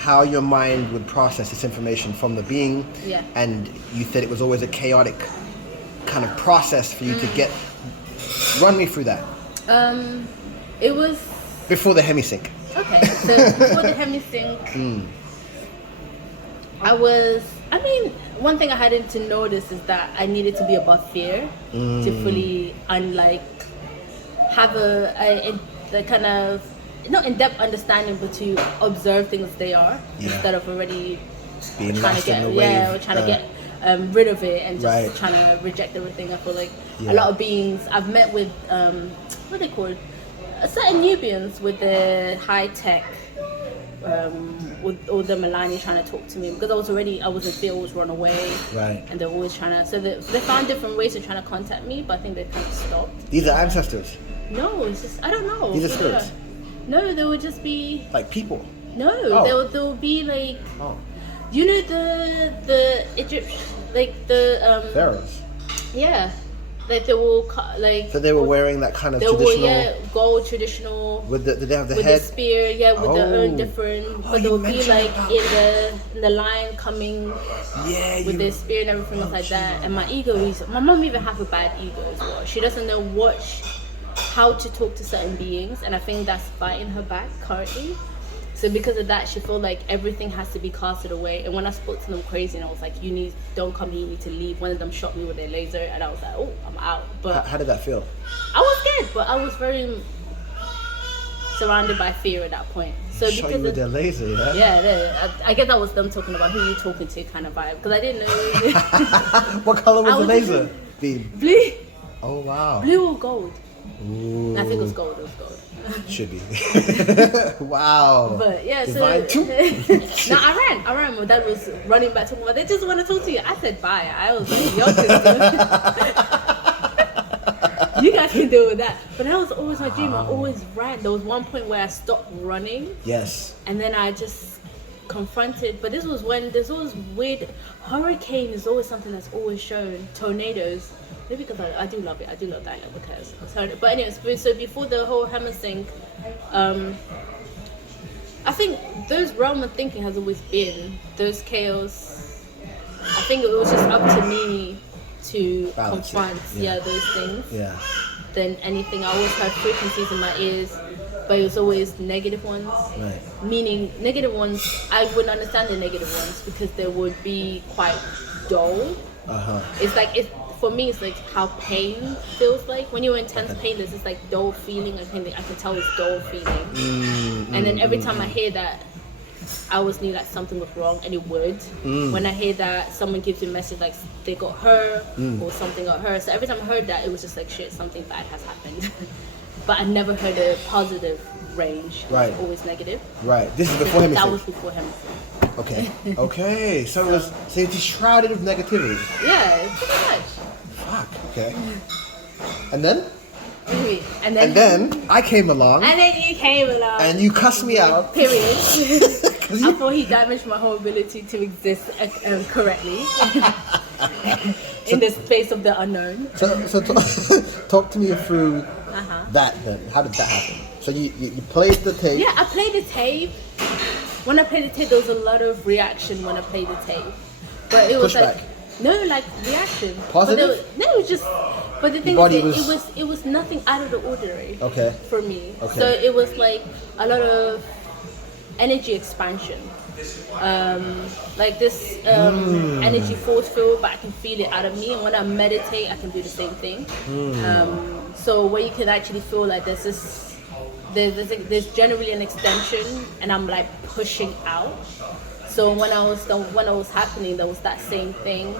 how your mind would process this information from the being. Yeah. And you said it was always a chaotic kind of process for you to get. Run me through that. It was before the Hemi-Sync. okay. So before the Hemi-Sync, one thing I had to notice is that I needed to be above fear to fully have a kind of not in-depth understanding, but to observe things as they are instead of already being trying to get to get rid of it and just trying to reject everything. I feel like a lot of beings I've met with what are they called? Certain Nubians with the high tech. With all the Milani trying to talk to me because I was in fear, always run away. Right. And they're always trying to, so they found different ways of trying to contact me, but I think they kind of stopped. These are ancestors? No, it's just, I don't know. These are spirits? No, they would just be... Like people? No, they'll be like... Oh. You know the Egyptian, like the... Pharaohs? Yeah. Like they will So they were wearing that kind of traditional... gold traditional... Did they have the with head? The spear, with their own different... but they'll be like in the line coming with their spear and everything else like that. And my mom even has a bad ego as well. She doesn't know how to talk to certain beings, and I think that's fighting her back currently. So because of that, she felt like everything has to be casted away. And when I spoke to them crazy, and I was like, don't come here, you need to leave. One of them shot me with their laser, and I was like, oh, I'm out. But how did that feel? I was scared, but I was very surrounded by fear at that point. So shot you with their laser, yeah? Yeah, I guess that was them talking about who you talking to kind of vibe. Because I didn't know. What color was the laser beam? Blue. Oh, wow. Blue or gold? Ooh. I think it was gold. Should be. Wow. But yeah, Divine so no, I ran. My dad was running back to me. They just want to talk to you. I said bye. I was like, y'all can do. You guys can deal with that. But that was always my dream. I always ran. There was one point where I stopped running. Yes. And then I just confronted. But this was when there's always weird. Hurricane is always something that's always shown. Tornadoes. Maybe because I do love it. I do love that because. But anyways, so before the whole Hemi-Sync, I think those realm of thinking has always been those chaos. I think it was just up to me to confront those things. Yeah. Than anything. I always had frequencies in my ears, but it was always negative ones. Right. Meaning negative ones, I wouldn't understand the negative ones because they would be quite dull. It's like for me, it's like how pain feels like. When you're in intense pain, there's this like dull feeling. I can tell it's dull feeling. And then every time I hear that, I always knew that something was wrong, and it would. When I hear that someone gives you a message like they got her or something got her. So every time I heard that, it was just like shit, something bad has happened. But I never heard a positive range. Right. It was always negative. Right. This is before Hemi-Sync. That was before Hemi-Sync. Okay. Okay. So it's shrouded with negativity. Yeah, pretty much. Fuck. Okay. And then? And then I came along. And then you came along. And you cussed me out. Period. I thought he damaged my whole ability to exist correctly in the space of the unknown. So talk to me through that then. How did that happen? So you played the tape. Yeah, I played the tape. When I played the tape, there was a lot of reaction when I played the tape. But it was pushback. Reaction. Positive? It was just. But the thing is, it was nothing out of the ordinary. Okay. For me. Okay. So it was like a lot of energy expansion. Like this energy force field, but I can feel it out of me. And when I meditate, I can do the same thing. So where you can actually feel like there's generally an extension, and I'm like pushing out. So when I was happening, there was that same thing.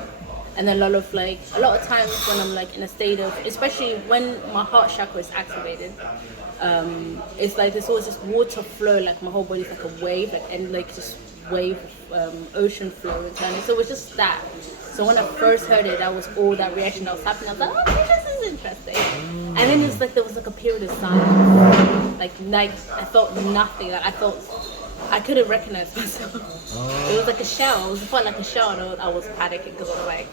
And a lot of times when I'm like in a state of, especially when my heart chakra is activated, it's like there's always this water flow, like my whole body's like a wave, and like just wave, ocean flow internally. So it was just that. So when I first heard it, that was all that reaction that was happening. I was like, okay, this is interesting. And then it's like there was like a period of silence. Like I felt nothing. Like I felt I couldn't recognize myself. It was like a shell. It felt like a shell, and I was panicking because I was like,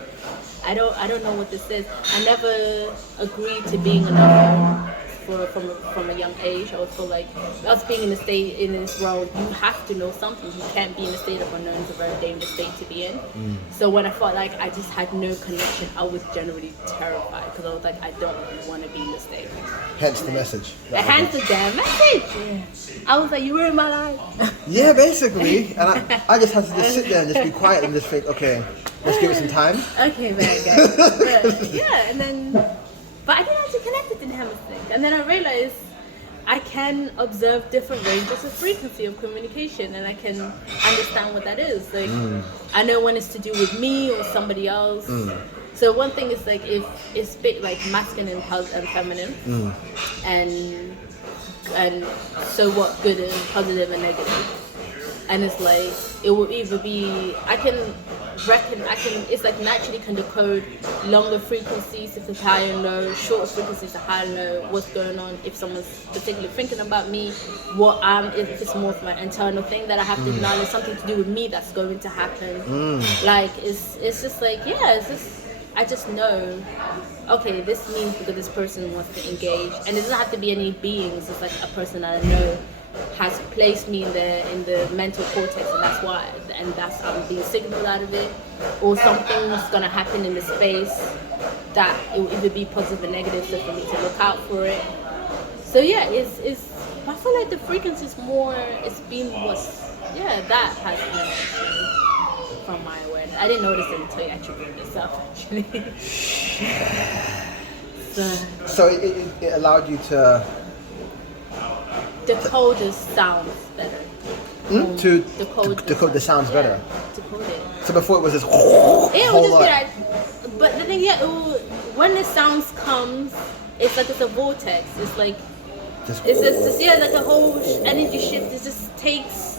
I don't know what this is. I never agreed to being another from a young age. I was feel like us being in this world, you have to know something. You can't be in a state of unknown. It's a very dangerous state to be in. So when I felt like I just had no connection, I was generally terrified because I was like, I don't want to be in this state. Hence the message. Hence the damn message. I was like, you ruined my life. Yeah, basically. And I just had to just sit there and just be quiet and just think, okay, let's give it some time. Okay, very good. But, yeah, and then, but I didn't actually connect it to the Hemi-Sync. And then I realized I can observe different ranges of frequency of communication, and I can understand what that is. Like, I know when it's to do with me or somebody else. So one thing is like if it's big, like masculine and feminine, and so what good and positive and negative. And it's like it will either be it's like naturally can decode longer frequencies if it's high and low, shorter frequencies are high and low, what's going on, if someone's particularly thinking about me, if it's more of an internal thing that I have to acknowledge, something to do with me that's going to happen. Like it's just like I just know, okay, this means because this person wants to engage, and it doesn't have to be any beings. It's like a person that I know has placed me in the mental cortex, and that's why, and that's I'm being signaled out of it, or something's gonna happen in the space that it will either be positive or negative, so for me to look out for it. So yeah, it's I feel like the frequency is more. It's been that has been from my awareness. I didn't notice it until you actually brought this up, actually. So it allowed you to decode the sounds better. To decode the sounds better. Decode it. So before it was this It whole would lot. just be like, but the thing, when the sounds comes, it's like it's a vortex. It's like it's just like a whole energy shift. It just takes.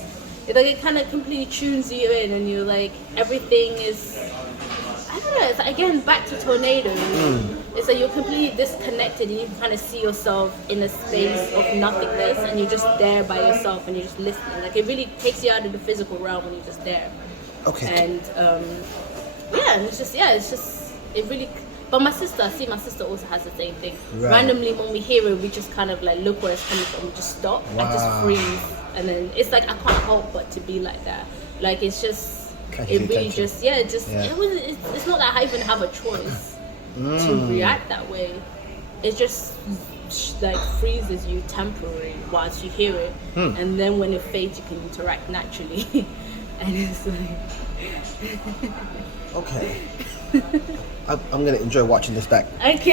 It kind of completely tunes you in, and you're like everything is. I don't know. It's like, again back to tornadoes. It's like you're completely disconnected, and you kind of see yourself in a space of nothingness, and you're just there by yourself, and you're just listening. Like it really takes you out of the physical realm when you're just there. Okay. And and it's just it really. But my sister also has the same thing. Right. Randomly, when we hear it, we just kind of like look where it's coming from. We just stop and just freeze, and then it's like I can't help but to be like that. Like it's just, it really just, it's not that I even have a choice to react that way. It just like freezes you temporarily whilst you hear it, and then when it fades, you can interact naturally, and it's like. Okay. I'm gonna enjoy watching this back. Okay.